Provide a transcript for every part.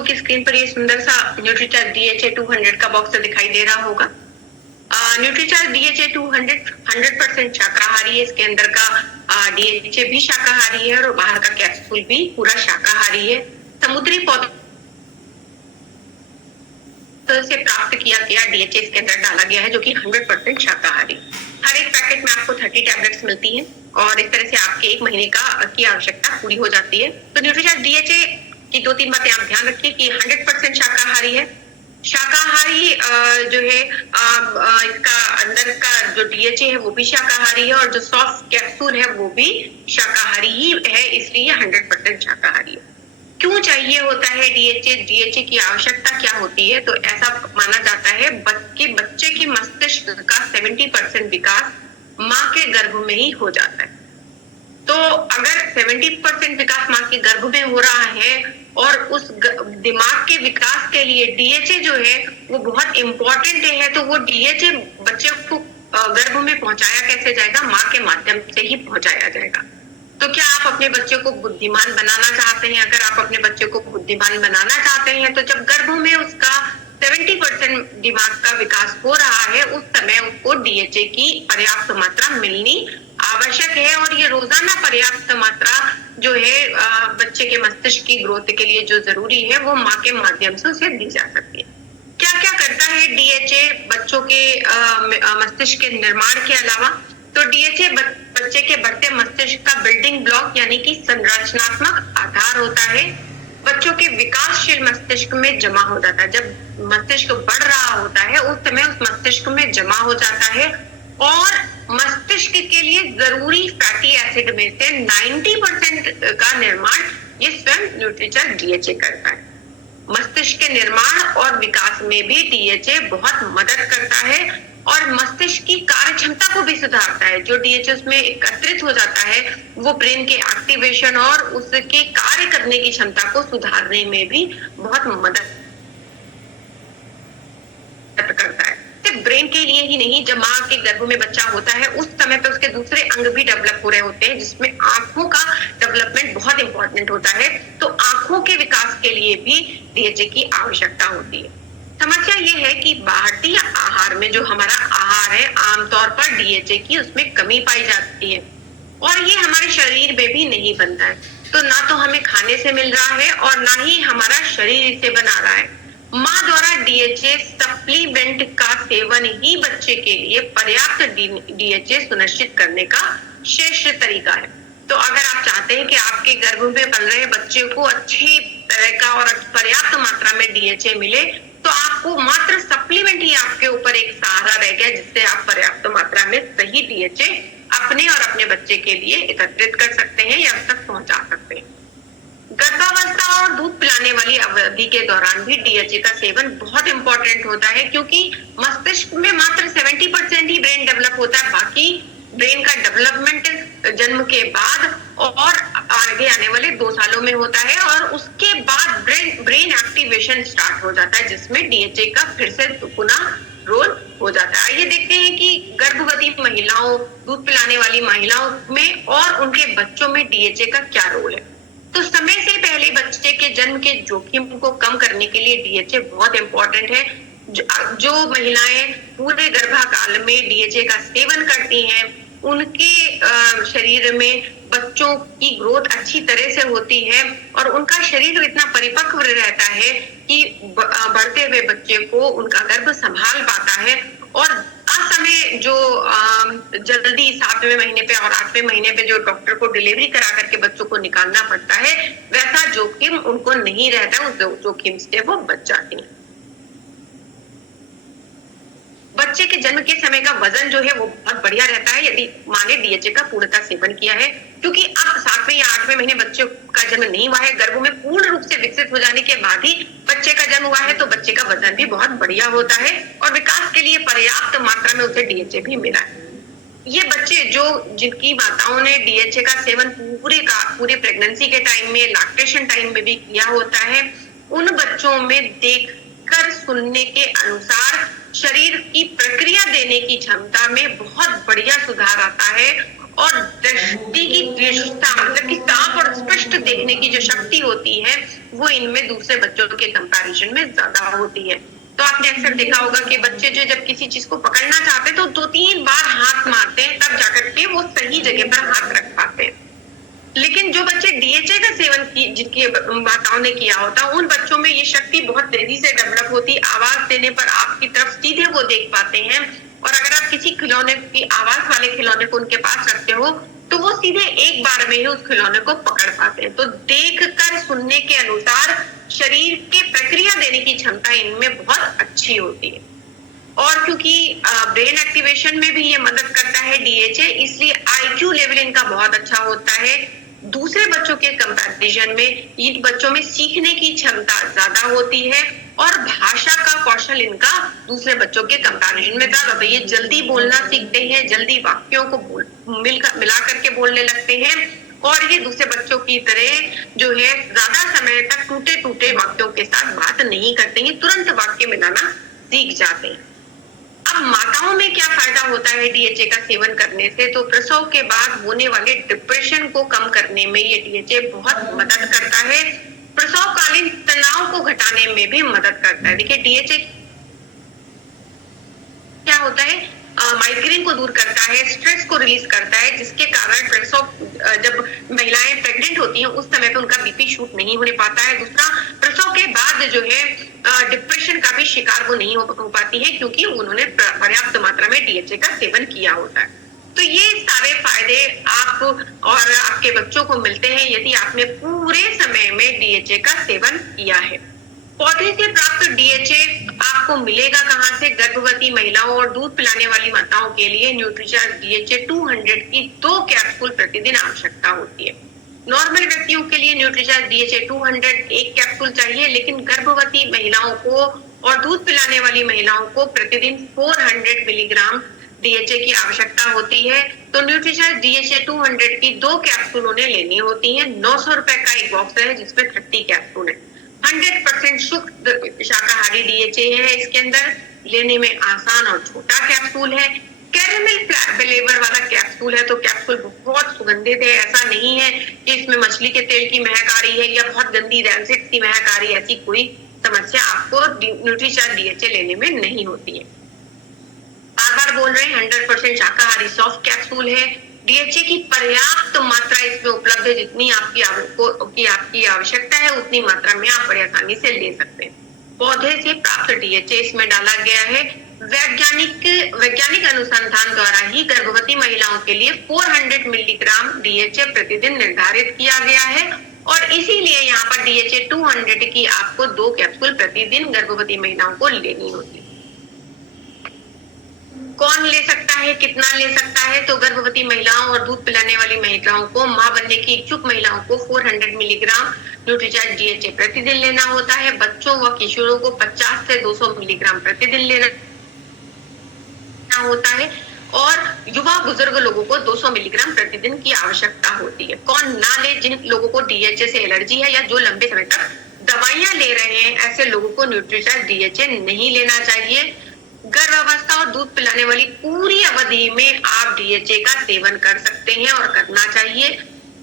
आपको की स्क्रीन पर ये सुंदर सा न्यूट्रीचार्ज DHA 200 का बॉक्स दिखाई दे रहा होगा। न्यूट्रीचार्ज DHA 200 100% शाकाहारी है। इसके अंदर का DHA भी शाकाहारी है और बाहर का कैप्सूल भी पूरा शाकाहारी है। समुद्री पौधों से प्राप्त किया गया DHA इसके अंदर डाला गया है, जो कि 100% शाकाहारी। हर एक पैकेट में आपको 30 टैबलेट्स मिलती हैं और इस तरह से आपके 1 महीने की आवश्यकता पूरी हो जाती है। तो न्यूट्रीचार्ज DHA की 2-3 बातें आप ध्यान रखिए कि 100% शाकाहारी है। शाकाहारी जो है इसका अंदर का जो DHA है वो भी शाकाहारी है और जो सॉफ्ट कैप्सूल है वो भी शाकाहारी ही है, इसलिए 100% शाकाहारी है। क्यों चाहिए होता है DHA की आवश्यकता क्या होती है? तो ऐसा माना जाता है कि बच्चे के मस्तिष्क का 70% विकास माँ के गर्भ में ही हो जाता है। तो अगर 70% विकास माँ के गर्भ में हो रहा है और उस दिमाग के विकास के लिए DHA जो है वो बहुत इंपॉर्टेंट है, तो वो DHA बच्चे को गर्भ में पहुंचाया कैसे जाएगा? माँ के माध्यम से ही पहुंचाया जाएगा। तो क्या आप अपने बच्चे को बुद्धिमान बनाना चाहते हैं? अगर आप अपने बच्चे को बुद्धिमान बनाना चाहते हैं तो जब गर्भ में उसका 70% दिमाग का विकास हो रहा है, उस समय उसको DHA की पर्याप्त मात्रा मिलनी आवश्यक है। और ये रोजाना पर्याप्त मात्रा जो है बच्चे के मस्तिष्क की ग्रोथ के लिए जो जरूरी है वो माँ के माध्यम से उसे दी जा सकती है। क्या क्या करता है DHA बच्चों के मस्तिष्क के निर्माण के अलावा? तो DHA बच्चे के बढ़ते मस्तिष्क का बिल्डिंग ब्लॉक यानी कि संरचनात्मक आधार होता है। बच्चों के विकासशील मस्तिष्क में जमा हो जाता है। जब मस्तिष्क बढ़ रहा होता है उस समय उस मस्तिष्क में जमा हो जाता है और मस्तिष्क के लिए जरूरी फैटी एसिड में से 90% का निर्माण ये स्वयं न्यूट्रीचार्ज DHA करता है। मस्तिष्क के निर्माण और विकास में भी DHA बहुत मदद करता है और मस्तिष्क की कार्य क्षमता को भी सुधारता है। जो DHA उसमें एकत्रित हो जाता है वो ब्रेन के एक्टिवेशन और उसके कार्य करने की क्षमता को सुधारने में भी बहुत मदद करता है। सिर्फ ब्रेन के लिए ही नहीं, जब माँ के गर्भ में बच्चा होता है उस समय पे उसके दूसरे अंग भी डेवलप हो रहे होते हैं, जिसमें आंखों का डेवलपमेंट बहुत इंपॉर्टेंट होता है। तो आंखों के विकास के लिए भी DHA की आवश्यकता होती है। समस्या ये है कि भारतीय आहार में जो हमारा आहार है आमतौर पर DHA की उसमें कमी पाई जाती है और ये हमारे शरीर में भी नहीं बनता है। तो ना तो हमें खाने से मिल रहा है और ना ही हमारा शरीर इसे बना रहा है। माँ द्वारा DHA सप्लीमेंट का सेवन ही बच्चे के लिए पर्याप्त DHA सुनिश्चित करने का श्रेष्ठ तरीका है। तो अगर आप चाहते हैं कि आपके गर्भ में पल रहे बच्चे को अच्छी तरह का और पर्याप्त मात्रा में DHA मिले, तो आपको मात्र सप्लीमेंट ही आपके ऊपर एक सहारा रह गया जिससे आप पर्याप्त मात्रा में सही DHA अपने और अपने बच्चे के लिए एकत्रित कर सकते हैं या तक पहुंचा सकते हैं। गर्भावस्था और दूध पिलाने वाली अवधि के दौरान भी DHA का सेवन बहुत इंपॉर्टेंट होता है, क्योंकि मस्तिष्क में मात्र 70% ही ब्रेन डेवलप होता है। बाकी ब्रेन का डेवलपमेंट जन्म के बाद और आगे आने वाले 2 सालों में होता है और उसके बाद ब्रेन एक्टिवेशन स्टार्ट हो जाता है, जिसमें DHA का फिर से पुनः रोल हो जाता है। आइए देखते हैं कि गर्भवती महिलाओं, दूध पिलाने वाली महिलाओं में और उनके बच्चों में DHA का क्या रोल है। तो समय से पहले बच्चे के जन्म के जोखिम को कम करने के लिए DHA बहुत इंपॉर्टेंट है। जो महिलाएं पूरे गर्भकाल में DHA का सेवन करती हैं उनके शरीर में बच्चों की ग्रोथ अच्छी तरह से होती है और उनका शरीर इतना परिपक्व रहता है कि बढ़ते हुए बच्चे को उनका गर्भ संभाल पाता है। और असमय जो जल्दी 7वें महीने पे और 8वें महीने पे जो डॉक्टर को डिलीवरी करा करके बच्चों को निकालना पड़ता है, वैसा जोखिम उनको नहीं रहता, उस जोखिम से वो बच जाती हैं। बच्चे के जन्म के समय का वजन जो है वो बहुत बढ़िया रहता है यदि माँ ने DHA का पूर्णतः सेवन किया है, क्योंकि अब 7वें या 8वें महीने बच्चे का जन्म नहीं हुआ है, गर्भ में पूर्ण रूप से विकसित हो जाने के बाद ही बच्चे का जन्म हुआ है, तो बच्चे का वजन भी बहुत बढ़िया होता है और विकास के लिए पर्याप्त मात्रा में उसे DHA भी मिला है। ये बच्चे जिनकी माताओं ने DHA का सेवन पूरे प्रेगनेंसी के टाइम में, लैक्टेशन टाइम में भी किया होता है, उन बच्चों में देखकर सुनने के अनुसार शरीर की प्रक्रिया देने की क्षमता में बहुत बढ़िया सुधार आता है और दृष्टि की दृढ़ता, मतलब कि साफ और स्पष्ट देखने की जो शक्ति होती है वो इनमें दूसरे बच्चों के कंपैरिजन में ज्यादा होती है। तो आपने अक्सर देखा होगा कि बच्चे जो जब किसी चीज को पकड़ना चाहते हैं तो 2-3 बार हाथ मारते हैं, तब जाकर के वो सही जगह पर हाथ रख पाते हैं। लेकिन जो बच्चे डीएचए का सेवन जिनकी माताओं ने किया होता, उन बच्चों में ये शक्ति बहुत तेजी से डेवलप होती। आवाज देने पर आपकी तरफ सीधे वो देख पाते हैं, और अगर आप किसी खिलौने की आवाज वाले खिलौने को उनके पास रखते हो तो वो सीधे एक बार में ही उस खिलौने को पकड़ पाते हैं। तो देख कर सुनने के अनुसार शरीर के प्रक्रिया देने की क्षमता इनमें बहुत अच्छी होती है। और क्योंकि ब्रेन एक्टिवेशन में भी ये मदद करता है डीएचए, इसलिए आईक्यू लेवल इनका बहुत अच्छा होता है। दूसरे बच्चों के कंपैरिजन में इन बच्चों में सीखने की क्षमता ज्यादा होती है, और भाषा का कौशल इनका दूसरे बच्चों के कंपैरिजन में ज्यादा होता है। ये जल्दी बोलना सीखते हैं, जल्दी वाक्यों को मिला करके बोलने लगते हैं, और ये दूसरे बच्चों की तरह जो है ज्यादा समय तक टूटे टूटे वाक्यों के साथ बात नहीं करते हैं, तुरंत वाक्य मिलाना सीख जाते हैं। अब माताओं में क्या फायदा होता है डीएचए का सेवन करने से? तो प्रसव के बाद होने वाले डिप्रेशन को कम करने में ये डीएचए बहुत मदद करता है। प्रसवकालीन तनाव को घटाने में भी मदद करता है। देखिए डीएचए क्या होता है, माइग्रेन को दूर करता है, स्ट्रेस को रिलीज करता है, जिसके कारण प्रसव जब महिलाएं प्रेग्नेंट होती हैं उस समय पे उनका बीपी शूट नहीं होने पाता है। दूसरा, प्रसव के बाद जो है डिप्रेशन का भी शिकार वो नहीं हो पाती है, क्योंकि उन्होंने पर्याप्त मात्रा में डीएचए का सेवन किया होता है। तो ये सारे फायदे आप और आपके बच्चों को मिलते हैं यदि आपने पूरे समय में डीएचए का सेवन किया है। पौधे से प्राप्त डीएचए आपको मिलेगा कहां से? गर्भवती महिलाओं और दूध पिलाने वाली माताओं के लिए न्यूट्रीचार्ज डीएचए 200 की 2 कैप्सूल प्रतिदिन आवश्यकता होती है। नॉर्मल व्यक्तियों के लिए न्यूट्रीचार्ज डीएचए 200 एक कैप्सूल चाहिए, लेकिन गर्भवती महिलाओं को और दूध पिलाने वाली महिलाओं को प्रतिदिन 400 मिलीग्राम डीएचए की आवश्यकता होती है। तो न्यूट्रीचार्ज डीएचए 200 की 2 कैप्सूल उन्हें लेनी होती है। 900 रुपए का एक बॉक्स है जिसमें 30 कैप्सूल है। 100% शुद्ध शाकाहारी डीएचए है इसके अंदर, लेने में आसान और छोटा कैप्सूल है। कैरेमल फ्लेवर वाला कैप्सूल है, तो कैप्सूल बहुत सुगंधित है। ऐसा नहीं है कि इसमें मछली के तेल की महक आ रही है या बहुत गंदी रैंसिड सी महक आ रही है, ऐसी कोई समस्या आपको न्यूट्रीचार्ज डीएचए लेने में नहीं होती है। बार बार बोल रहे हैं 100% शाकाहारी सॉफ्ट कैप्सूल है। डीएचए की पर्याप्त मात्रा इसमें उपलब्ध है, जितनी आपकी आवश्यकता है उतनी मात्रा में आप बड़ी आसानी से ले सकते हैं। पौधे से प्राप्त डीएचए इसमें डाला गया है। वैज्ञानिक अनुसंधान द्वारा ही गर्भवती महिलाओं के लिए 400 मिलीग्राम डीएचए प्रतिदिन निर्धारित किया गया है, और इसीलिए यहाँ पर डीएचए 200 की आपको 2 कैप्सूल प्रतिदिन गर्भवती महिलाओं को लेनी होती है। कौन ले सकता है, कितना ले सकता है? तो गर्भवती महिलाओं और दूध पिलाने वाली महिलाओं को, मां बनने की इच्छुक महिलाओं को 400 मिलीग्राम न्यूट्रीचार्ज डीएचए प्रतिदिन लेना होता है। बच्चों व किशोरों को 50 से 200 मिलीग्राम प्रतिदिन लेना होता है, और युवा बुजुर्ग लोगों को 200 मिलीग्राम प्रतिदिन की आवश्यकता होती है। कौन ना ले? जिन लोगों को डीएचए से एलर्जी है या जो लंबे समय तक दवाइयां ले रहे हैं, ऐसे लोगों को न्यूट्रीचार्ज डीएचए नहीं लेना चाहिए। गर्भावस्था और दूध पिलाने वाली पूरी अवधि में आप डीएचए का सेवन कर सकते हैं और करना चाहिए।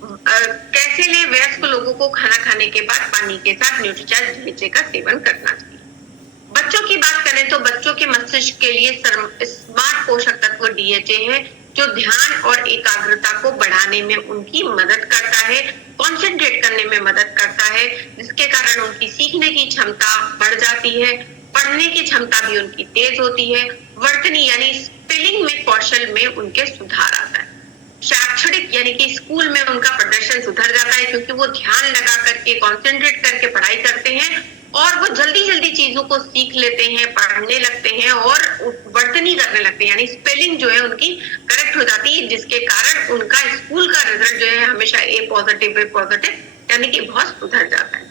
कैसे ले? वयस्क लोगों को खाना खाने के बाद पानी के साथ न्यूट्रीचार्ज डीएचए का सेवन करना चाहिए। बच्चों की बात करें तो बच्चों के मस्तिष्क के लिए स्मार्ट पोषक तत्व डीएचए है, जो ध्यान और एकाग्रता को बढ़ाने में उनकी मदद करता है, कंसंट्रेट करने में मदद करता है, जिसके कारण उनकी सीखने की क्षमता बढ़ जाती है, पढ़ने की क्षमता भी उनकी तेज होती है, वर्तनी यानी स्पेलिंग में कौशल में उनके सुधार आता है, शैक्षणिक यानी कि स्कूल में उनका प्रदर्शन सुधर जाता है, क्योंकि वो ध्यान लगा करके कंसंट्रेट करके पढ़ाई करते हैं और वो जल्दी जल्दी चीजों को सीख लेते हैं, पढ़ने लगते हैं और वर्तनी करने लगते हैं, यानी स्पेलिंग जो है उनकी करेक्ट हो जाती है, जिसके कारण उनका स्कूल का रिजल्ट जो है हमेशा ए पॉजिटिव यानी कि बहुत सुधर जाता है।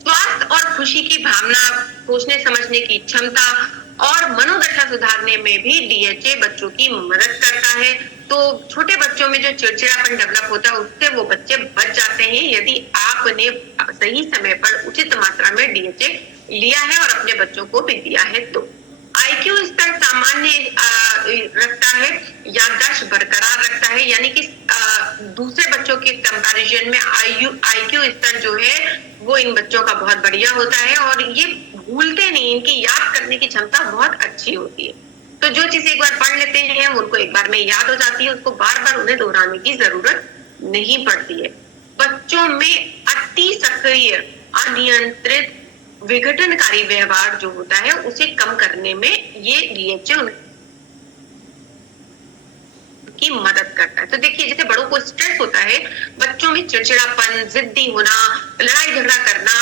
स्वास्थ्य और खुशी की भावना, सोचने समझने की क्षमता और मनोदशा सुधारने में भी डीएचए बच्चों की मदद करता है। तो छोटे बच्चों में जो चिड़चिड़ापन डेवलप होता है उससे वो बच्चे बच जाते हैं, यदि आपने सही समय पर उचित मात्रा में डीएचए लिया है और अपने बच्चों को भी दिया है। तो आईक्यू स्तर सामान्य रखता है, याददाश्त बरकरार रखता है, यानी कि दूसरे बच्चों के कंपैरिजन में आईक्यू स्तर जो है वो इन बच्चों का बहुत बढ़िया होता है और ये भूलते नहीं, इनकी याद करने की क्षमता बहुत अच्छी होती है। तो जो चीज एक बार पढ़ लेते हैं उनको एक बार में याद हो जाती है, उसको बार बार उन्हें दोहराने की जरूरत नहीं पड़ती है। बच्चों में अति सक्रिय अनियंत्रित विघटनकारी व्यवहार जो होता है उसे कम करने में ये डीएचए की मदद करता है। तो देखिए जैसे बड़ों को स्ट्रेस होता है, बच्चों में चिड़चिड़ापन, जिद्दी होना, लड़ाई झगड़ा करना,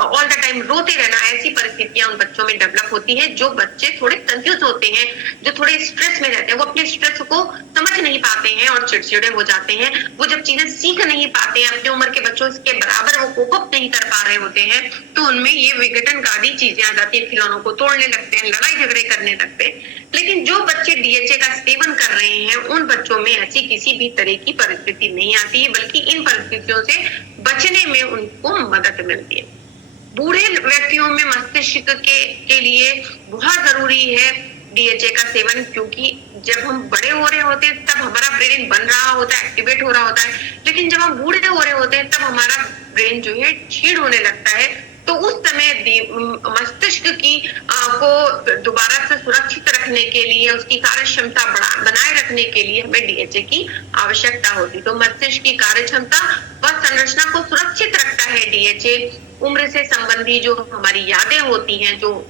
ऑल द टाइम रोते रहना, ऐसी परिस्थितियां उन बच्चों में डेवलप होती है। जो बच्चे थोड़े कंफ्यूज होते हैं, जो थोड़े स्ट्रेस में रहते हैं, वो अपने स्ट्रेस को समझ नहीं पाते हैं और चिड़चिड़े हो जाते हैं। वो जब चीजें सीख नहीं पाते हैं, अपनी उम्र के बच्चों के बराबर वो कोप अप नहीं कर पा रहे होते हैं, तो उनमें ये विघटनकारी चीजें आ जाती है, खिलौनों को तोड़ने लगते हैं, लड़ाई झगड़े करने लगते हैं। लेकिन जो बच्चे डीएचए का सेवन कर रहे हैं उन बच्चों में ऐसी किसी भी तरह की परिस्थिति नहीं आती है, बल्कि इन परिस्थितियों से बचने में उनको मदद मिलती है। बूढ़े व्यक्तियों में मस्तिष्क के लिए बहुत जरूरी है डीएचए का सेवन, क्योंकि जब हम बड़े हो रहे होते हैं तब हमारा ब्रेन बन रहा होता है, एक्टिवेट हो रहा होता है, लेकिन जब हम बूढ़े हो रहे होते हैं तब हमारा ब्रेन जो है क्षीण होने लगता है। तो उस समय मस्तिष्क की को दोबारा से सुरक्षित रखने के लिए, उसकी कार्य क्षमता बनाए रखने के लिए हमें डीएचए की आवश्यकता होती। तो मस्तिष्क की कार्य क्षमता व संरचना को सुरक्षित रखता है डीएचए। उम्र से संबंधी जो हमारी यादें होती हैं, जो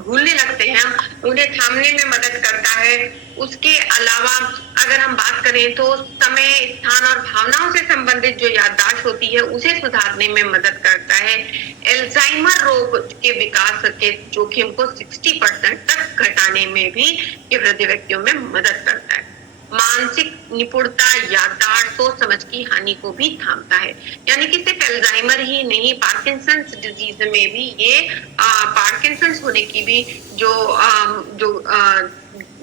भूलने लगते हैं हम, उन्हें थामने में मदद करता है। उसके अलावा अगर हम बात करें तो समय, स्थान और भावनाओं से संबंधित जो याददाश्त होती है उसे सुधारने में मदद करता है। एल्जाइमर रोग के विकास के जोखिम को 60% तक घटाने में भी ये वृद्ध व्यक्तियों में मदद करता है। मानसिक निपुणता, याददाश्त, सोच समझ की हानि को भी थामता है। यानी कि सिर्फ एल्जाइमर ही नहीं, पार्किंसंस डिजीज में भी ये पार्किंसंस होने की भी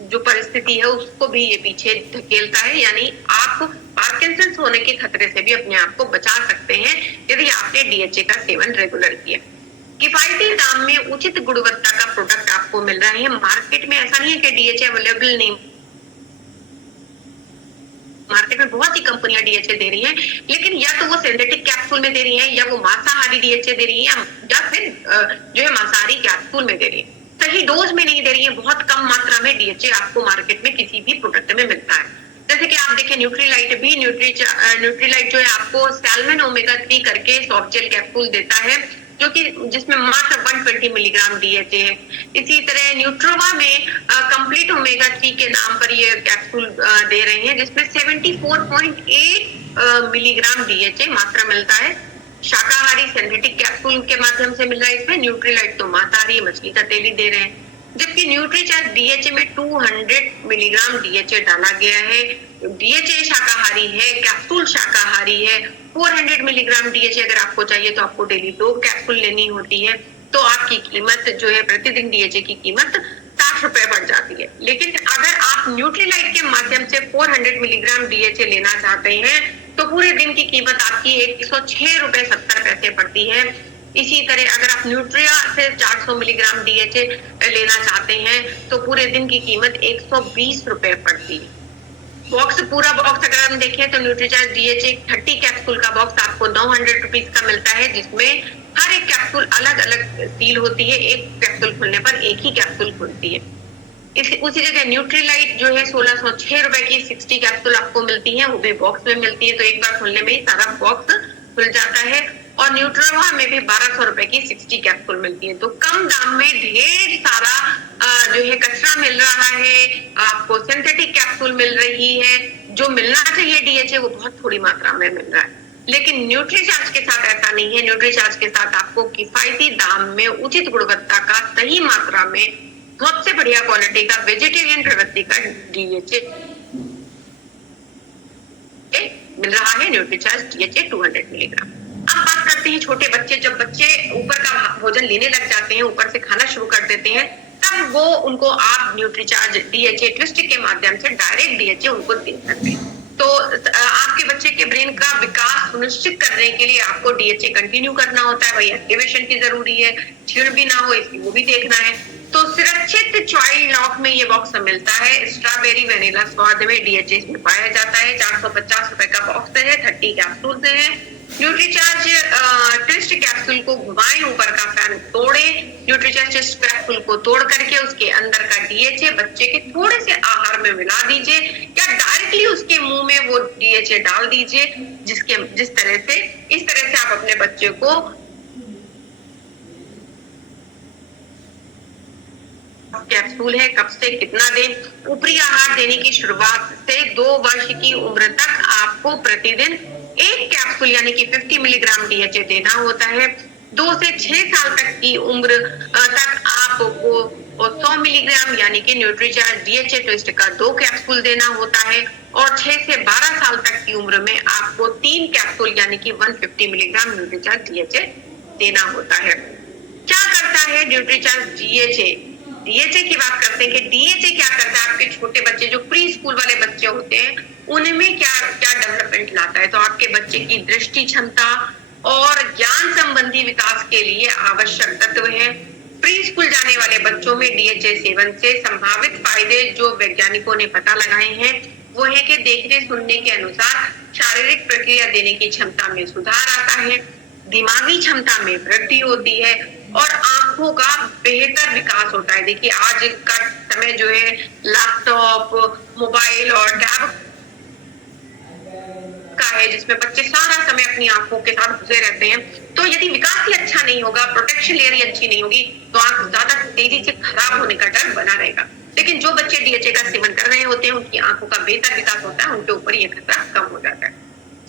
जो परिस्थिति है उसको भी ये पीछे धकेलता है। यानी आप पार्किंसंस होने के खतरे से भी अपने आप को बचा सकते हैं यदि आपने डीएचए का सेवन रेगुलर किया। किफायती दाम में उचित गुणवत्ता का प्रोडक्ट आपको मिल रहा है। मार्केट में ऐसा नहीं है कि डीएचए अवेलेबल नहीं, मार्केट में बहुत सी कंपनियां डीएचए दे रही हैं, लेकिन या तो वो सिंथेटिक कैप्सूल में दे रही हैं, या वो मांसाहारी डीएचए दे रही हैं, या फिर जो है मांसाहारी कैप्सूल में दे रही है, सही डोज में नहीं दे रही है। बहुत कम मात्रा में डीएचए आपको मार्केट में किसी भी प्रोडक्ट में मिलता है। जैसे कि आप देखें न्यूट्रीलाइट भी, न्यूट्रीलाइट जो है आपको सैल्मन ओमेगा 3 करके सॉफ्ट जेल कैप्सूल देता है, जो कि जिसमें मात्र 120 मिलीग्राम डीएचए है। इसी तरह न्यूट्रोवा में कंप्लीट ओमेगा 3 के नाम पर ये कैप्सूल दे रहे हैं, जिसमें 74.8 मिलीग्राम डीएचए मात्रा मिलता है। शाकाहारी सिंथेटिक कैप्सूल के माध्यम से मिल रहा है। इसमें न्यूट्रीलाइट तो मांसाहारी मछली का तेल ही दे रहे हैं, जबकि न्यूट्रीचार्ज डीएचए में 200 मिलीग्राम डीएचए डाला गया है। डीएचए शाकाहारी है, कैप्सूल शाकाहारी है। 400 मिलीग्राम डीएचए अगर आपको चाहिए तो आपको डेली 2 कैप्सूल लेनी होती है। तो आपकी कीमत जो है प्रतिदिन डीएचए की कीमत 60 रुपए बढ़ जाती है। लेकिन अगर आप न्यूट्रीलाइट के माध्यम से 400 मिलीग्राम डीएचए लेना चाहते हैं तो पूरे दिन की कीमत आपकी 106 रुपए 70 पैसे पड़ती है। इसी तरह अगर आप न्यूट्रिया से 400 मिलीग्राम डीएचए लेना चाहते हैं तो पूरे दिन की कीमत 120 रुपए पड़ती है। बॉक्स, पूरा बॉक्स अगर हम देखें तो न्यूट्रीचार्ज डीएचए 30 कैप्सूल का बॉक्स आपको 900 रुपीज का मिलता है, जिसमें हर एक कैप्सूल अलग अलग सील होती है। एक कैप्सूल खुलने पर एक ही कैप्सूल खुलती है। उसी जगह न्यूट्रीलाइट जो है 1606 रुपए की 60 कैप्सूल आपको मिलती है, वो भी बॉक्स में मिलती है। तो एक बार खुलने में ही सारा बॉक्स खुल जाता है। और न्यूट्रोवा में भी 1200 रुपए की 60 कैप्सूल मिलती है। तो कम दाम में ढेर सारा जो है कचरा मिल रहा है, आपको सिंथेटिक कैप्सूल मिल रही है। जो मिलना चाहिए डीएचए वो बहुत थोड़ी मात्रा में मिल रहा है। लेकिन न्यूट्रीचार्ज के साथ ऐसा नहीं है। न्यूट्रीचार्ज के साथ आपको किफायती दाम में उचित गुणवत्ता का सही मात्रा में सबसे बढ़िया क्वालिटी का वेजिटेरियन प्रवृत्ति का डीएचए मिल रहा है। Nutricharge DHA 200 milligram. अब बात करते हैं छोटे बच्चे। जब बच्चे ऊपर का भोजन लेने लग जाते हैं, ऊपर से खाना शुरू कर देते हैं, तब वो उनको आप न्यूट्रीचार्ज डीएचए ट्विस्ट के माध्यम से डायरेक्ट डीएचए उनको दे सकते हैं। तो आपके बच्चे के ब्रेन का विकास सुनिश्चित करने के लिए आपको डीएचए कंटिन्यू करना होता है। वही एक्टिवेशन की जरूरी है, छीण भी ना हो इसलिए वो भी देखना है। तो सुरक्षित चाइल्ड लॉक में ये बॉक्स मिलता है। स्ट्रॉबेरी वेनिला स्वाद में डीएचए में पाया जाता है। 450 रुपए का बॉक्स है, 30 कैप्सूल है। न्यूट्रीचार्ज ट्विस्ट कैप्सूल को घुमाएं, ऊपर का फैन तोड़े, न्यूट्रीचार्ज ट्विस्ट कैप्सूल को तोड़ करके उसके अंदर का डीएचए बच्चे के थोड़े से आहार में मिला दीजिए या डायरेक्टली उसके मुंह में वो डीएचए डाल दीजिए। इस तरह से आप अपने बच्चे को कैप्सूल है कब से कितना दें। ऊपरी आहार देने की शुरुआत से 2 वर्ष की उम्र तक आपको प्रतिदिन 1 कैप्सूल यानी कि 50 मिलीग्राम डीएचए देना होता है। 2 से 6 साल तक की उम्र तक आपको 100 मिलीग्राम यानी कि न्यूट्रीचार्ज डीएचए ट्विस्ट का 2 कैप्सूल देना होता है और 6 से 12 साल तक की उम्र में आपको 3 कैप्सूल यानी कि 150 मिलीग्राम न्यूट्रीचार्ज डीएचए देना होता है। क्या करता है न्यूट्रीचार्ज डीएचए? डीएचए की बात करते हैं कि डीएचए क्या करता है। आपके छोटे बच्चे जो प्री स्कूल वाले बच्चे होते हैं उनमें क्या क्या डेवलपमेंट लाता है। तो आपके बच्चे की दृष्टि क्षमता और ज्ञान संबंधी विकास के लिए आवश्यक तत्व है। प्री स्कूल जाने वाले बच्चों में डीएचए सेवन से संभावित फायदे जो वैज्ञानिकों ने पता लगाए हैं वो है कि देखने सुनने के अनुसार शारीरिक प्रक्रिया देने की क्षमता में सुधार आता है, दिमागी क्षमता में वृद्धि होती है और आंखों का बेहतर विकास होता है। देखिए आज का समय जो है लैपटॉप, मोबाइल और टैब का है जिसमें बच्चे सारा समय अपनी आंखों के साथ घुसे रहते हैं। तो यदि विकास ही अच्छा नहीं होगा, प्रोटेक्शन लेयर ही अच्छी नहीं होगी तो आंख ज्यादा तेजी से खराब होने का डर बना रहेगा। लेकिन जो बच्चे डीएचए का सेवन कर रहे होते हैं उनकी आंखों का बेहतर विकास होता है, उनके ऊपर ये खतरा कम हो जाता है।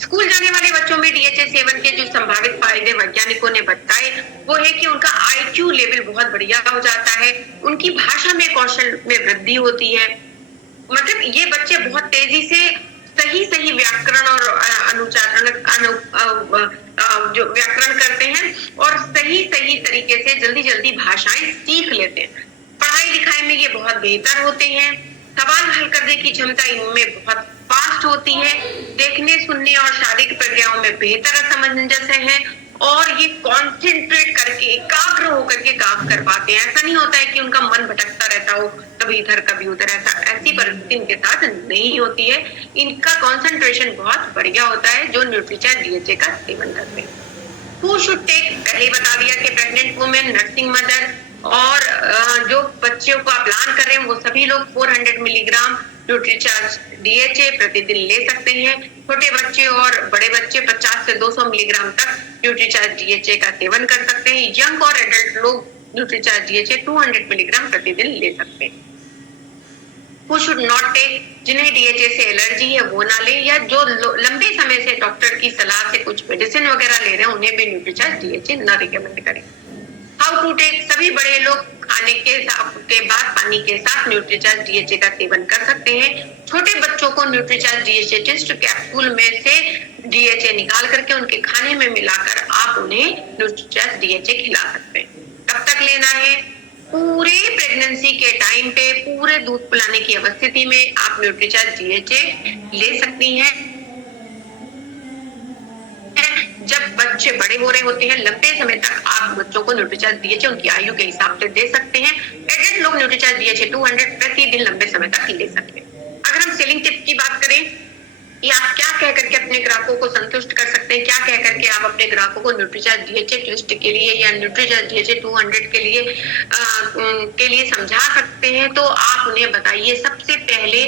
स्कूल जाने वाले बच्चों में डीएचए सेवन के जो संभावित फायदे वैज्ञानिकों ने बताए वो है कि उनका आईक्यू लेवल बहुत बढ़िया हो जाता है, उनकी भाषा में कौशल में वृद्धि होती है। मतलब ये बच्चे बहुत तेजी से सही व्याकरण और अनुचारण जो व्याकरण करते हैं और सही तरीके से जल्दी भाषाएं सीख लेते हैं। पढ़ाई लिखाई में ये बहुत बेहतर होते हैं। सवाल हल करने की क्षमता इनमें बहुत फास्ट होती है। देखने सुनने और शारीरिक प्रक्रियाओं में बेहतर सामंजस्य है और ये कॉन्सेंट्रेट करके एकाग्र होकर के काम कर पाते हैं। ऐसा नहीं होता है कि उनका मन भटकता रहता हो कभी इधर कभी उधर, ऐसी परिस्थिति इनके साथ नहीं होती है। इनका कॉन्सेंट्रेशन बहुत बढ़िया होता है जो न्यूट्रीचार्ज डीएचए का सेवन करते हैं। हु शुड टेक, पहले बता दिया कि प्रेग्नेंट वुमेन, नर्सिंग मदर और जो बच्चों को आप प्लान कर रहे हैं वो सभी लोग 400 मिलीग्राम न्यूट्रीचार्ज डीएचए प्रतिदिन ले सकते हैं। छोटे बच्चे और बड़े बच्चे 50 से 200 मिलीग्राम तक न्यूट्रीचार्ज डीएचए का सेवन कर सकते हैं। यंग और एडल्ट लोग न्यूट्रीचार्ज डीएचए 200 मिलीग्राम प्रतिदिन ले सकते हैं। Who should not take, जिन्हें डीएचए से एलर्जी है वो ना ले, या जो लंबे समय से डॉक्टर की सलाह से कुछ मेडिसिन वगैरह ले रहे हैं उन्हें भी न्यूट्रीचार्ज डीएचए ना रिकमेंड करें। हाउ टू टेक, सभी बड़े लोग खाने के बाद पानी के साथ न्यूट्रीचार्ज डीएचए का सेवन कर सकते हैं। छोटे बच्चों को न्यूट्रीचार्ज डीएचए टेस्ट कैप्सूल में से डीएचए निकाल करके उनके खाने में मिलाकर आप उन्हें न्यूट्रीचार्ज डीएचए खिला सकते हैं। कब तक लेना है? पूरे प्रेगनेंसी के टाइम पे, पूरे दूध पिलाने की अवस्थिति में आप न्यूट्रीचार्ज डीएचए ले सकती हैं। जब बच्चे बड़े हो रहे होते हैं लंबे समय तक आप बच्चों को न्यूट्रीचार्ज डीएचए उनकी आयु के हिसाब से दे सकते हैं। एडल्ट लोग न्यूट्रीचार्ज डीएचए 200 प्रतिदिन लंबे समय तक ले सकते हैं। अगर हम सेलिंग टिप की बात करें या आप क्या कह करके अपने ग्राहकों को संतुष्ट कर सकते हैं, क्या कह करके आप अपने ग्राहकों को न्यूट्रीचार्ज डीएचए ट्विस्ट के लिए या न्यूट्रीचार्ज डीएचए 200 के लिए समझा सकते हैं, तो आप उन्हें बताइए सबसे पहले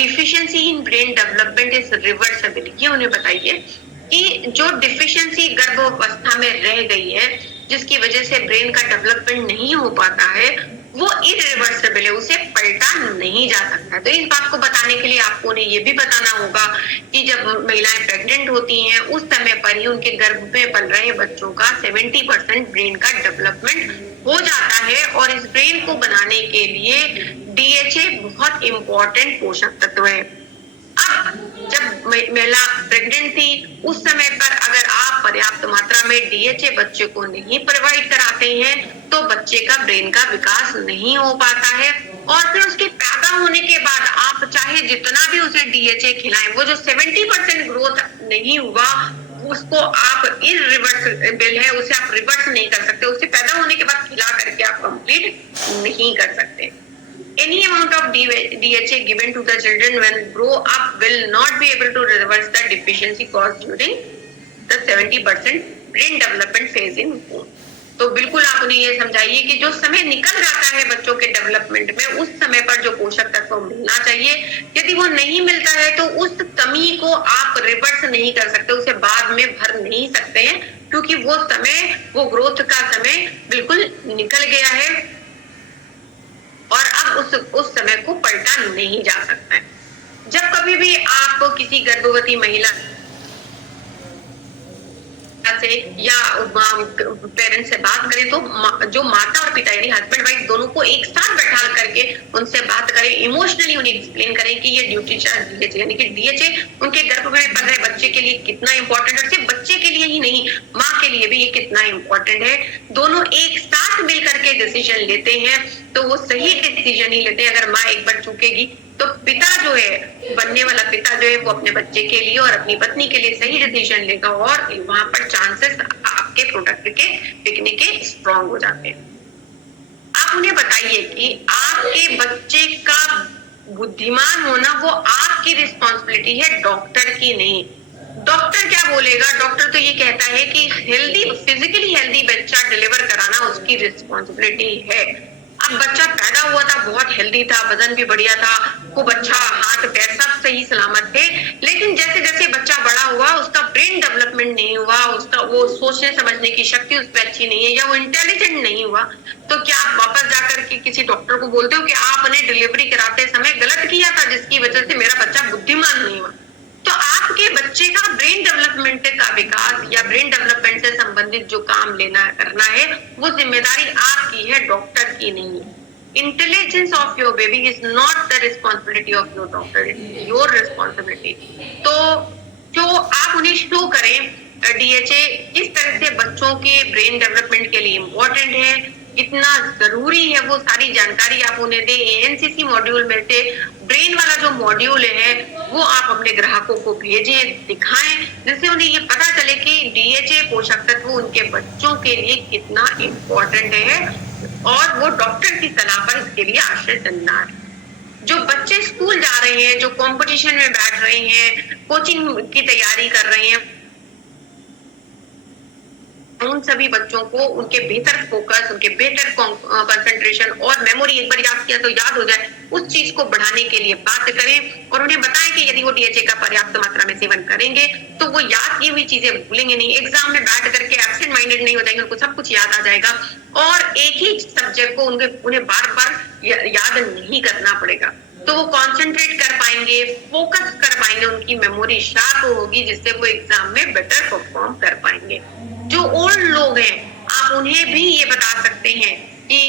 deficiency in brain development is reversible. ये उन्हें बताइए कि जो डिफिशियंसी गर्भावस्था में रह गई है जिसकी वजह से ब्रेन का डेवलपमेंट नहीं हो पाता है वो इरिवर्सिबल है, उसे पलटा नहीं जा सकता। तो इस बात को बताने के लिए आपको उन्हें ये भी बताना होगा कि जब महिलाएं प्रेग्नेंट होती हैं उस समय पर ही उनके गर्भ में पल रहे बच्चों का 70% ब्रेन का डेवलपमेंट हो जाता है और इस ब्रेन को बनाने के लिए डीएचए बहुत इंपॉर्टेंट पोषक तत्व है। अब जब महिला प्रेग्नेंट थी उस समय पर अगर आप पर्याप्त मात्रा में डीएचए बच्चे को नहीं प्रोवाइड कराते हैं तो बच्चे का ब्रेन का विकास नहीं हो पाता है और फिर उसके पैदा होने के बाद आप चाहे जितना भी उसे डीएचए खिलाएं वो जो 70% ग्रोथ नहीं हुआ उसको आप इररिवर्सिबल है, उसे आप रिवर्स नहीं कर सकते, उसे पैदा होने के बाद खिला करके आप कंप्लीट नहीं कर सकते। Any amount of DHA given to the children when grow up will not be able to reverse the deficiency caused during the 70% brain development phase in womb। तो बिल्कुल आप उन्हें ये समझाइए कि जो समय निकल जाता है बच्चों के डेवलपमेंट में, उस समय पर जो पोषक तत्व मिलना चाहिए, यदि वो नहीं मिलता है तो उस कमी को आप रिवर्स नहीं कर सकते, उसे बाद में भर नहीं सकते हैं, क्योंकि वो समय, वो ग्रोथ का समय बिल्कुल निकल गया है और अब उस समय को पलटा नहीं जा सकता है। जब कभी भी आप किसी गर्भवती महिला से या पेरेंट्स से बात करें तो जो माता और पिता यानी हस्बैंड वाइफ दोनों को एक साथ बैठा करके उनसे बात करें, इमोशनली उन्हें एक्सप्लेन करें कि ये न्यूट्रिशन डीएचए यानी कि डीएचए उनके गर्भ में पल रहे बच्चे के लिए कितना इंपॉर्टेंट है, सिर्फ बच्चे के लिए ही नहीं, माँ के लिए भी ये कितना इंपॉर्टेंट है। दोनों एक साथ मिल करके डिसीजन लेते हैं तो वो सही डिसीजन ही लेते हैं। अगर माँ एक बार चूकेगी तो पिता जो है, बनने वाला पिता जो है, वो अपने बच्चे के लिए और अपनी पत्नी के लिए सही डिसीजन लेगा और वहां पर चांसेस आपके प्रोडक्ट के बिकने के स्ट्रॉन्ग हो जाते हैं। आप उन्हें बताइए कि आपके बच्चे का बुद्धिमान होना वो आपकी रिस्पॉन्सिबिलिटी है, डॉक्टर की नहीं। डॉक्टर क्या बोलेगा? डॉक्टर तो ये कहता है कि हेल्दी, फिजिकली हेल्दी बच्चा डिलीवर कराना उसकी रिस्पॉन्सिबिलिटी है। अब बच्चा पैदा हुआ था, बहुत हेल्दी था, वजन भी बढ़िया था, खूब अच्छा, हाथ पैर सब सही सलामत थे, लेकिन जैसे जैसे बच्चा बड़ा हुआ उसका ब्रेन डेवलपमेंट नहीं हुआ, उसका वो सोचने समझने की शक्ति उसमें अच्छी नहीं है या वो इंटेलिजेंट नहीं हुआ, तो क्या आप वापस जाकर के किसी डॉक्टर को बोलते हो कि आपने डिलीवरी कराते समय गलत किया था जिसकी वजह से मेरा बच्चा बुद्धिमान नहीं हुआ? तो आपके बच्चे का ब्रेन डेवलपमेंट का विकास या ब्रेन डेवलपमेंट से संबंधित जो काम लेना करना है वो जिम्मेदारी आपकी है, डॉक्टर की नहीं है। Intelligence of your baby is not the responsibility of your doctor, it is your responsibility. तो जो आप उन्हें शो करें डीएचए किस तरह से बच्चों के ब्रेन डेवलपमेंट के लिए इम्पोर्टेंट है, कितना जरूरी है, वो सारी जानकारी आप उन्हें दें। एएनसीसी मॉड्यूल में से ब्रेन वाला जो मॉड्यूल है वो आप अपने ग्राहकों को भेजें, दिखाएं, जिससे उन्हें ये पता चले कि डीएचए पोषक तत्व उनके बच्चों के लिए कितना इम्पोर्टेंट है और वो डॉक्टर की सलाह पर इसके लिए आश्रय चलना है। जो बच्चे स्कूल जा रहे हैं, जो कंपटीशन में बैठ रहे हैं, कोचिंग की तैयारी कर रहे हैं, उन सभी बच्चों को उनके बेहतर फोकस, उनके बेहतर कंसंट्रेशन और मेमोरी, एक बार याद किया तो याद हो जाए, उस चीज को बढ़ाने के लिए बात करें और उन्हें बताएं कि यदि वो डीएचए का पर्याप्त मात्रा में सेवन करेंगे तो वो याद की हुई चीजें भूलेंगे नहीं, एग्जाम में बैठ करके एब्सेंट माइंडेड नहीं हो जाएंगे, उनको सब कुछ याद आ जाएगा और एक ही सब्जेक्ट को उन्हें बार बार याद नहीं करना पड़ेगा, तो वो कॉन्सेंट्रेट कर पाएंगे, फोकस कर पाएंगे, उनकी मेमोरी शार्प होगी, जिससे वो एग्जाम में बेटर परफॉर्म कर पाएंगे। जो ओल्ड लोग हैं आप उन्हें भी ये बता सकते हैं कि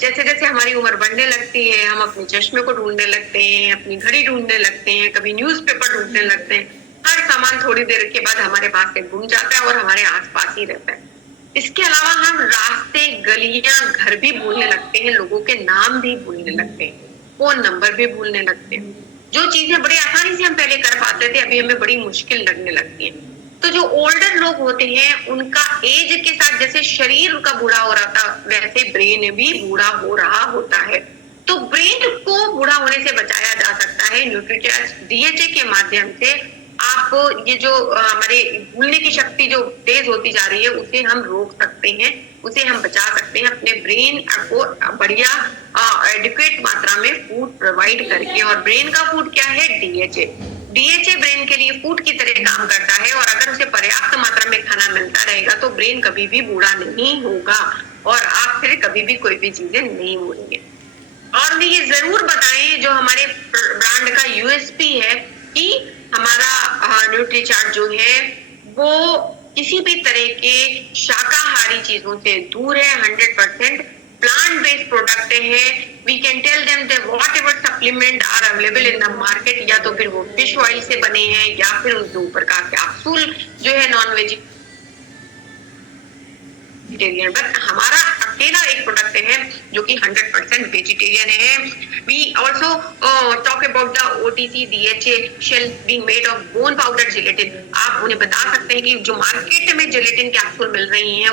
जैसे जैसे हमारी उम्र बढ़ने लगती है हम अपने चश्मे को ढूंढने लगते हैं, अपनी घड़ी ढूंढने लगते हैं, कभी न्यूज़पेपर ढूंढने लगते हैं, हर सामान थोड़ी देर के बाद हमारे पास से गुम जाता है और हमारे आसपास ही रहता है। इसके अलावा हम रास्ते, गलियां, घर भी भूलने लगते हैं, लोगों के नाम भी भूलने लगते हैं, फोन नंबर भी भूलने लगते हैं। जो चीजें बड़ी आसानी से हम पहले कर पाते थे अभी हमें बड़ी मुश्किल लगने लगती है। तो जो ओल्डर लोग होते हैं उनका एज के साथ जैसे शरीर उनका बूढ़ा हो रहा था वैसे ब्रेन भी बूढ़ा हो रहा होता है। तो ब्रेन को बूढ़ा होने से बचाया जा सकता है न्यूट्रीचार्ज डीएचए के माध्यम से। आप ये जो हमारे भूलने की शक्ति जो तेज होती जा रही है उसे हम रोक सकते हैं, उसे हम बचा सकते हैं अपने ब्रेन को बढ़िया एडिक्वेट मात्रा में फूड प्रोवाइड करके। और ब्रेन का फूड क्या है? डीएचए। डीएचए ब्रेन के लिए फूड की तरह काम करता है और अगर उसे पर्याप्त मात्रा में खाना मिलता रहेगा तो ब्रेन कभी भी बूढ़ा नहीं होगा और आप फिर कभी भी कोई भी चीजें नहीं भूलेंगे। और ये जरूर बताएं जो हमारे ब्रांड का यूएसपी है कि हमारा न्यूट्रीचार्ट जो है वो किसी भी तरह के शाकाहारी चीजों से दूर है, 100% प्लांट बेस्ड प्रोडक्ट है। We can tell them that whatever supplement are available in the market, या तो फिर वो फिश ऑयल से बने हैं या फिर उनके ऊपर का कैप्सूल जो है नॉन वेजिटेरियन, बट हमारा अकेला एक प्रोडक्ट है जो कि 100% वेजिटेरियन है। We also talk about the OTC DHA shell being made of bone powder gelatin. आप उन्हें बता सकते हैं कि जो मार्केट में जिलेटिन कैप्सूल मिल रही हैं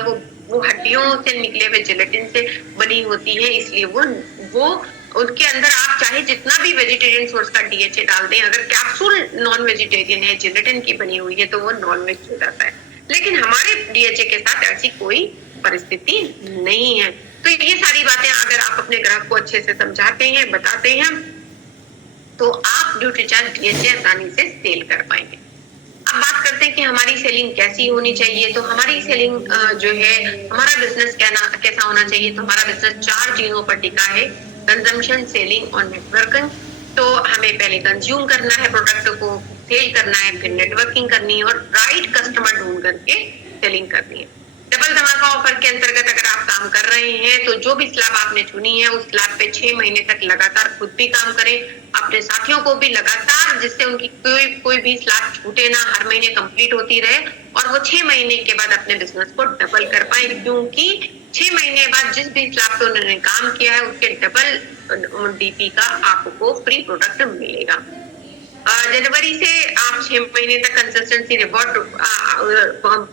वो हड्डियों से निकले हुए जिलेटिन से बनी होती है, इसलिए वो उनके अंदर आप चाहे जितना भी वेजिटेरियन सोर्स का DHA डाल दें, अगर कैप्सूल नॉन वेजिटेरियन है, जिलेटिन की बनी हुई है, तो वो नॉन वेज हो जाता है। लेकिन हमारे DHA के साथ ऐसी कोई परिस्थिति नहीं है। तो ये सारी बातें अगर आप अपने ग्राहक को अच्छे से समझाते हैं, बताते हैं, तो आप न्यूट्रीचार्ज DHA आसानी से सेल कर पाएंगे। अब बात करते हैं कि हमारी सेलिंग कैसी होनी चाहिए। तो हमारी सेलिंग जो है, हमारा बिजनेस कैसा होना चाहिए। तो हमारा बिजनेस 4 चीजों पर टिका है, कंजम्पशन, सेलिंग और नेटवर्किंग। तो हमें पहले कंज्यूम करना है प्रोडक्ट को, सेल करना है, फिर नेटवर्किंग करनी है और राइट कस्टमर ढूंढ करके सेलिंग करनी है। डबल धमाका ऑफर के अंतर्गत अगर आप काम कर रहे हैं तो जो भी स्लैब आपने चुनी है उस स्लैब पे 6 महीने तक लगातार खुद भी काम करें, अपने साथियों को भी लगातार, जिससे उनकी कोई भी स्लैब छूटे ना, हर महीने कंप्लीट होती रहे और वो 6 महीने के बाद अपने बिजनेस को डबल कर पाए, क्योंकि 6 महीने बाद जिस भी स्लैब पे उन्होंने काम किया है उसके डबल DP का आपको फ्री प्रोडक्ट मिलेगा। जनवरी से आप 6 महीने तक कंसिस्टेंसी रिवॉर्ड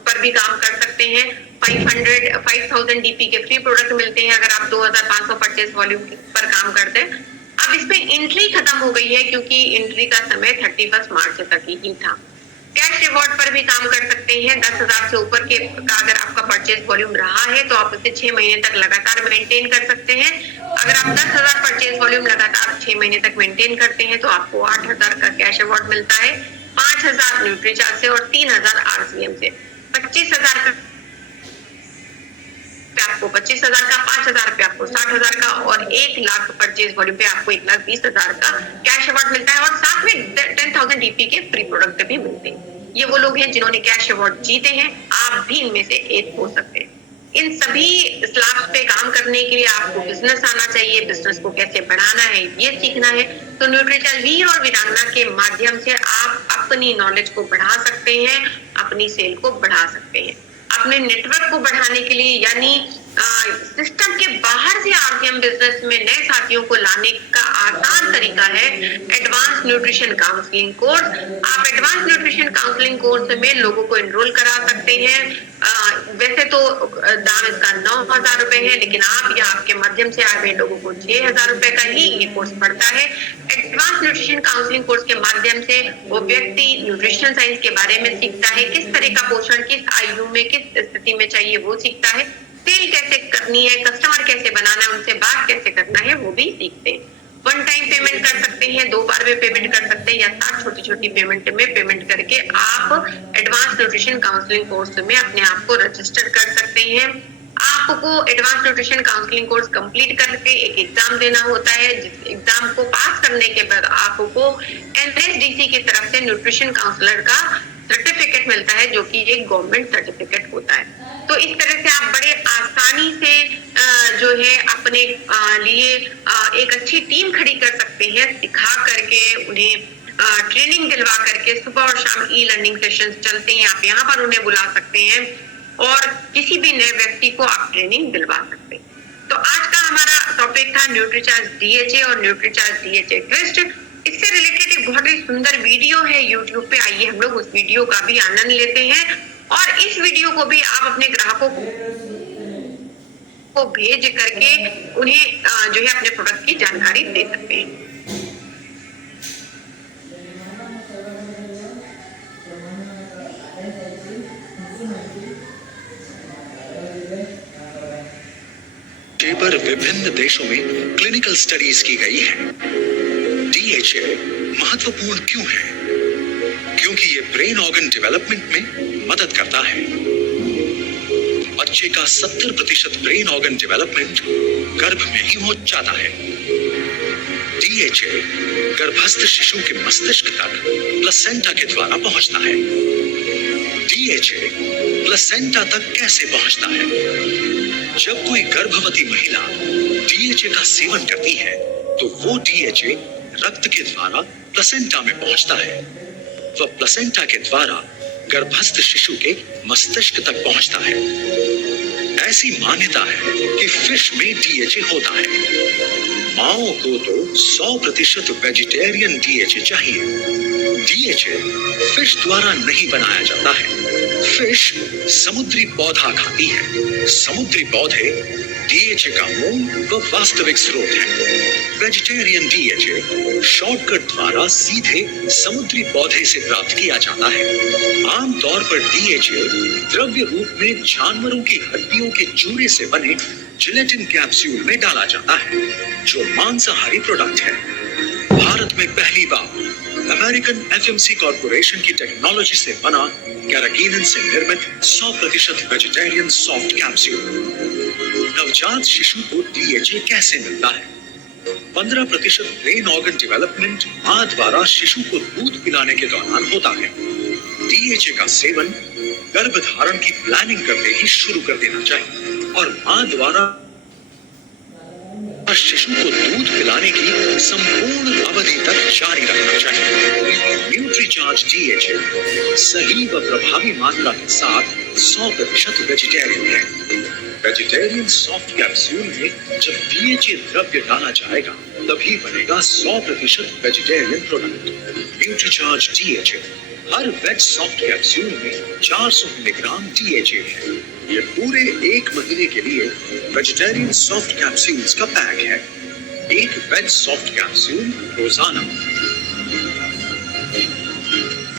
पर भी काम कर सकते हैं। 5000 DP के फ्री प्रोडक्ट मिलते हैं अगर आप 2500 परचेज वॉल्यूम पर काम करते हैं। अब इसमें एंट्री खत्म हो गई है क्योंकि एंट्री का समय 31 मार्च तक ही था। कैश रिवॉर्ड पर भी काम कर सकते हैं। 10,000 से ऊपर के का अगर आपका परचेज वॉल्यूम रहा है तो आप उसे 6 महीने तक लगातार मेंटेन कर सकते हैं। अगर आप 10,000 परचेज वॉल्यूम लगातार 6 महीने तक मेंटेन करते हैं तो आपको 8,000 का कैश अवार्ड मिलता है, 5,000 न्यूट्रीचार्ज से और 3,000 RCM से। 25,000 आपको 25,000 का, 5,000 पे आपको 60,000 का और 1 लाख परचेज वॉल्यूम पे आपको 1,20,000 का कैश अवार्ड मिलता है और साथ में 10,000 DP के फ्री प्रोडक्ट भी मिलते हैं। ये वो लोग हैं जिन्होंने कैश अवार्ड जीते हैं, आप भी इनमें से एक हो सकते हैं। इन सभी स्लैब्स पे काम करने के लिए आपको बिजनेस आना चाहिए, बिजनेस को कैसे बढ़ाना है ये सीखना है। तो न्यूट्रीचार्ज वीर और वीरांगना के माध्यम से आप अपनी नॉलेज को बढ़ा सकते हैं, अपनी सेल को बढ़ा सकते हैं। अपने नेटवर्क को बढ़ाने के लिए, यानी सिस्टम के बाहर से RCM बिजनेस में नए साथियों को लाने का आसान तरीका है एडवांस न्यूट्रिशन काउंसलिंग कोर्स। आप एडवांस न्यूट्रिशन काउंसलिंग कोर्स में लोगों को एनरोल करा सकते हैं। वैसे तो दाम इसका 9,000 रुपए है, लेकिन आप या आपके माध्यम से आए हुए लोगों को 6,000 रुपए का ही ये कोर्स पड़ता है। एडवांस न्यूट्रिशन काउंसलिंग कोर्स के माध्यम से वो व्यक्ति न्यूट्रिशन साइंस के बारे में सीखता है, किस तरह का पोषण किस आयु में किस स्थिति में चाहिए वो सीखता है, सेल कैसे करनी है, कस्टमर कैसे बनाना है, उनसे बात कैसे करना है वो भी सीखते हैं। 1 टाइम पेमेंट कर सकते हैं, 2 बार में पेमेंट कर सकते हैं या 7 छोटी पेमेंट में पेमेंट करके आप एडवांस न्यूट्रिशन काउंसलिंग कोर्स में अपने आप को रजिस्टर कर सकते हैं। आपको advance nutrition counselling course complete करके एक एग्जाम देना होता है, जिस एग्जाम को पास करने के बाद आपको NSDC की तरफ से न्यूट्रिशन काउंसलर का सर्टिफिकेट मिलता है, जो कि एक गवर्नमेंट सर्टिफिकेट होता है। तो इस तरह से आप बड़े आसानी से जो है अपने लिए एक अच्छी टीम खड़ी कर सकते हैं, सिखा करके उन्हें ट्रेनिंग दिलवा करके। सुबह और शाम E-लर्निंग सेशंस चलते हैं, आप यहाँ पर उन्हें बुला सकते हैं और किसी भी नए व्यक्ति को आप ट्रेनिंग दिलवा सकते हैं। तो आज का हमारा टॉपिक था न्यूट्रीचार्ज DHA और न्यूट्रीचार्ज DHA ट्विस्ट। इससे रिलेटेड एक बहुत ही सुंदर वीडियो है YouTube पे, आइए हम लोग उस वीडियो का भी आनंद लेते हैं और इस वीडियो को भी आप अपने ग्राहकों को भेज करके उन्हें जो है अपने प्रोडक्ट की जानकारी दे सकते हैं। पर विभिन्न देशों में क्लिनिकल स्टडीज की गई है। DHA महत्वपूर्ण क्यों है? क्योंकि ये ब्रेन ऑर्गन डेवलपमेंट में मदद करता है। बच्चे का 70% ब्रेन ऑर्गन डेवलपमेंट गर्भ में ही हो जाता है। DHA गर्भस्थ शिशु के मस्तिष्क तक प्लेसेंटा के द्वारा पहुंचता है। DHA प्लेसेंटा तक कैसे पहुंचता है? जब कोई गर्भवती महिला DHA का सेवन करती है तो वो DHA रक्त के द्वारा प्लेसेंटा में पहुंचता है। वह प्लेसेंटा के द्वारा गर्भस्थ शिशु के मस्तिष्क तक पहुंचता है। ऐसी मान्यता है कि फिश में डीएचए होता है। माओ को तो 100% वेजिटेरियन डीएचए चाहिए। डीएचए फिश द्वारा नहीं बनाया जाता है। फिश समुद्री पौधा खाती है। समुद्री पौधे डीएचए का मूल व वास्तविक स्रोत है। वेजिटेरियन डीएचए शॉर्टकट द्वारा सीधे समुद्री पौधे से प्राप्त किया जाता है। आमतौर पर डीएचए द्रव्य रूप में जानवरों की हड्डियों के चूरे से बने जिलेटिन कैप्सूल में डाला जाता है, जो मांसाहारी प्रोडक्ट है। भारत में पहली बार अमेरिकन एफएमसी कॉर्पोरेशन की टेक्नोलॉजी से बना कैराकीनन से निर्मित 100% वेजिटेरियन सॉफ्ट कैप्सूल। नवजात शिशु को डीएचए कैसे मिलता है? 15% ब्रेन ऑर्गन डेवलपमेंट मां द्वारा शिशु को दूध पिलाने के दौरान होता है। डीएचए का सेवन गर्भधारण की प्लानिंग करते ही शुरू कर देना चाहिए और मां द्वारा शिशु को दूध पिलाने की संपूर्ण अवधि तक जारी रखना चाहिए। न्यूट्रीचार्ज डीएचए सही व प्रभावी मात्रा के साथ 100% वेजिटेरियन है। वेजिटेरियन सॉफ्ट कैप्सूल में जब डीएचए द्रव्य डाला जाएगा तभी बनेगा 100% वेजिटेरियन प्रोडक्ट। न्यूट्रीचार्ज डीएचए हर वेज सॉफ्ट कैप्सूल में 400 मिलीग्राम डीएचए है। ये पूरे 1 महीने के लिए वेजिटेरियन सॉफ्ट कैप्सूल्स का पैक है। एक वेज सॉफ्ट कैप्सूल रोजाना